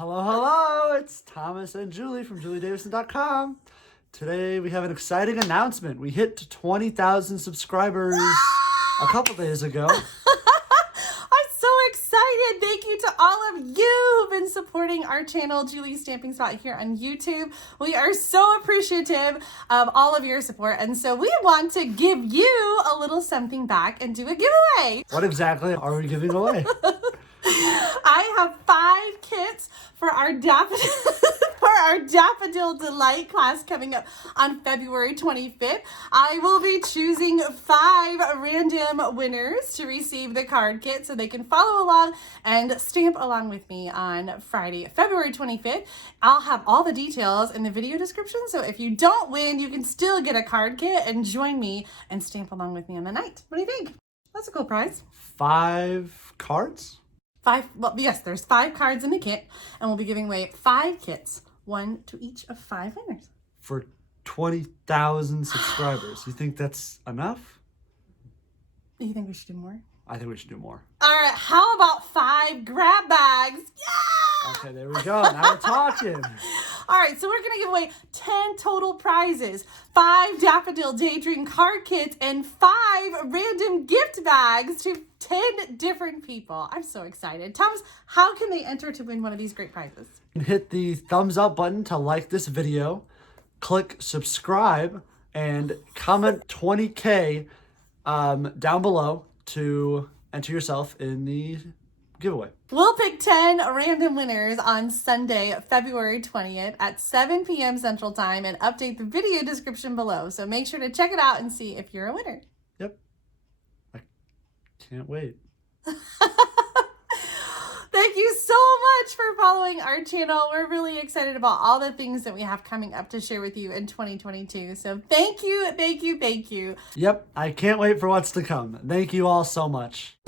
Hello, hello. It's Thomas and Julie from JulieDavison.com. Today we have an exciting announcement. We hit 20,000 subscribers a couple days ago. I'm so excited. Thank you to all of you who've been supporting our channel, Julie's Stamping Spot, here on YouTube. We are so appreciative of all of your support. And so we want to give you a little something back and do a giveaway. What exactly are we giving away? I have 5 kits for our Daffodil Delight class coming up on February 25th. I will be choosing 5 random winners to receive the card kit so they can follow along and stamp along with me on Friday, February 25th. I'll have all the details in the video description, so if you don't win, you can still get a card kit and join me and stamp along with me on the night. What do you think? That's a cool prize. 5 cards? 5, well, yes, there's 5 cards in the kit, and we'll be giving away 5 kits, 1 to each of 5 winners. For 20,000 subscribers. You think that's enough? You think we should do more? I think we should do more. All right, how about 5 grab bags? Yeah! Okay, there we go. Now we're talking. All right, so we're going to give away 10 total prizes, 5 Daffodil Daydream card kits, and 5 random gift bags to 10 different people. I'm so excited. Thomas, how can they enter to win one of these great prizes? Hit the thumbs up button to like this video, click subscribe, and comment 20K down below to enter yourself in the giveaway. We'll pick 10 random winners on Sunday, February 20th at 7 p.m. Central Time and update the video description below. So make sure to check it out and see if you're a winner. Yep. I can't wait. Thank you so much for following our channel. We're really excited about all the things that we have coming up to share with you in 2022. So thank you, thank you, thank you. Yep, I can't wait for what's to come. Thank you all so much.